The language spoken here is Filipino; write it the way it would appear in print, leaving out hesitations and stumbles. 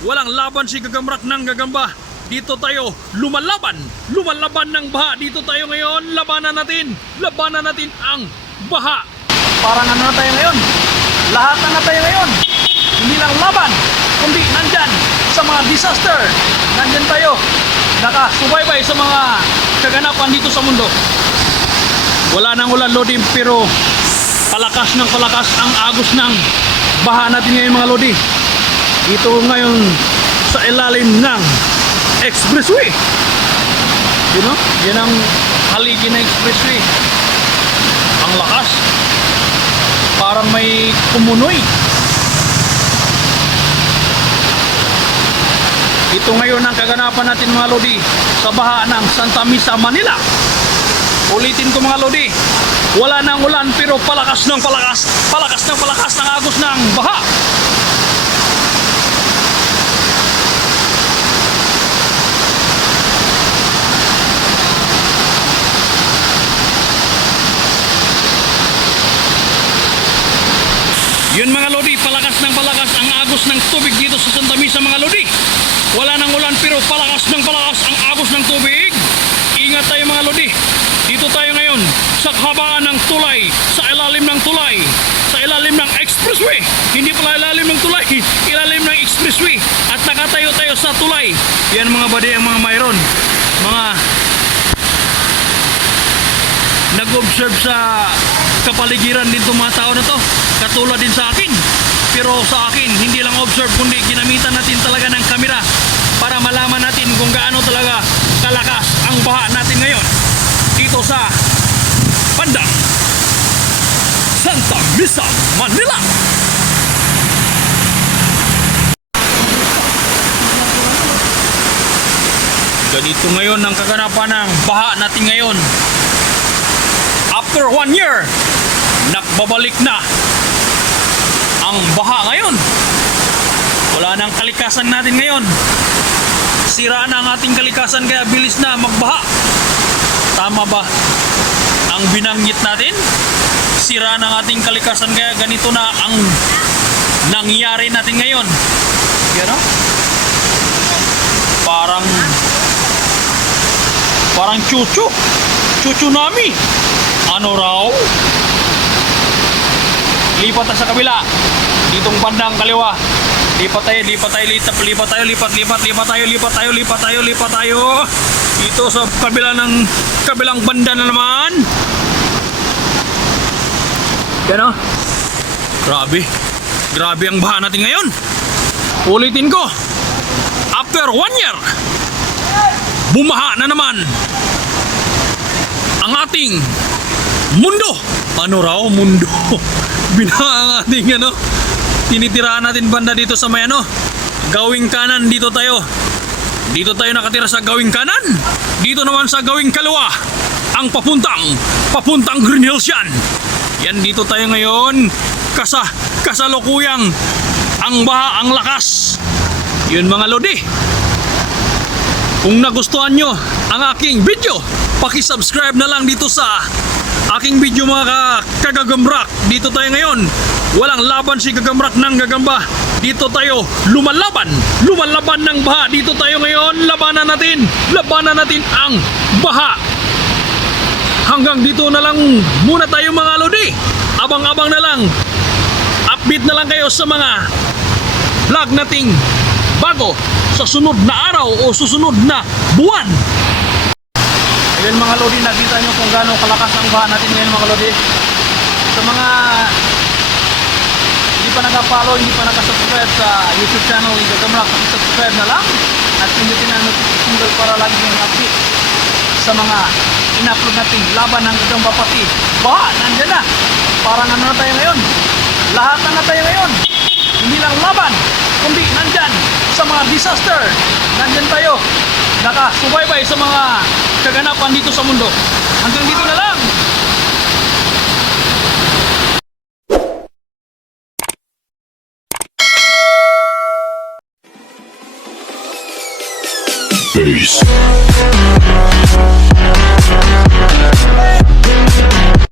Walang laban si Gagamrak ng Gagamba. Dito tayo lumalaban ng baha. Dito tayo ngayon, labanan natin ang baha. Parang ano na tayo ngayon? Lahat na tayo ngayon. Hindi lang laban, kundi nandyan sa mga disaster. Nandyan tayo, nakasubaybay sa mga kaganapan dito sa mundo. Wala nang ulan, Lodi, pero palakas ng palakas ang agos ng baha natin ngayon, mga Lodi. Dito ngayon sa ilalim ng expressway. You know? Yan ang haligi ng expressway. Ang lakas. Parang may kumunoy. Ito ngayon ang kaganapan natin, mga Lodi, sa baha ng Santa Mesa, Manila. Ulitin ko, mga Lodi, wala nang ulan pero palakas ng palakas ng agos ng baha. Yun, mga Lodi, palakas ng palakas ang agos ng tubig dito sa Santa Mesa, mga Lodi. Wala nang ulan pero palakas ng palakas ang agos ng tubig. Ingat tayo, mga Lodi. Dito tayo ngayon sa kahabaan ng tulay, sa ilalim ng tulay, sa ilalim ng expressway. Hindi pala ilalim ng tulay, ilalim ng expressway. At nakatayo tayo sa tulay. Yan, mga buddy, ang mga mayroon, mga nag-observe sa kapaligiran din itong mga tao na to, katulad din sa akin. Pero sa akin, hindi lang observe, kundi ginamitan natin talaga ng kamera para malaman natin kung gaano talaga kalakas ang baha natin ngayon dito sa bandang Santa Mesa, Manila. Ganito ngayon ang kaganapan ng baha natin ngayon. After 1 year, nagbabalik na ang baha ngayon. Wala nang kalikasan natin ngayon. Sira na ang ating kalikasan, kaya bilis na magbaha. Tama ba ang binanggit natin? Sira na ang ating kalikasan, kaya ganito na ang nangyari natin ngayon. Yan, no? Parang tsunami. Ano raw? Lipat na sa kabila. Ditong bandang kaliwa. Lipat tayo. Dito sa kabilang banda na naman. Yan, o. Grabe ang baha natin ngayon. Ulitin ko. After 1 year, bumaha na naman ang ating mundo. Ano raw? Mundo. Binaha ang ating tinitirahan natin banda dito sa may gawing kanan. Dito tayo nakatira sa gawing kanan. Dito naman sa gawing kaliwa ang papuntang Green Hills yan. Yan, dito tayo ngayon kasalukuyang ang baha, ang lakas. Yun, mga Lodi, kung nagustuhan nyo ang aking video, paki-subscribe na lang dito sa aking video, mga kagagamrak. Dito tayo ngayon, walang laban si Gagamrak ng Gagamba. Dito tayo lumalaban ng baha. Dito tayo ngayon, labanan natin ang baha. Hanggang dito na lang muna tayo, mga Lodi. Abang-abang na lang, update na lang kayo sa mga vlog nating bago sa sunod na araw o susunod na buwan. Ayun, mga Lodi, nakita nyo kung gaano kalakas ang baha natin ngayon, mga Lodi. Sa mga hindi pa nag-follow, hindi pa nag-subscribe sa YouTube channel ni Gagamrak, subscribe na lang at pindutin ang notification bell para lagi yung update sa mga in-upload natin laban ng Gagamba. Pati baha, nandyan na. Parang ano na tayo ngayon? Lahat na tayo ngayon. Hindi lang laban, kundi nandyan sa mga disaster. Nandyan tayo, nakasubaybay sa mga kaganapan dito sa mundo. Hanggang dito na lang. Peace.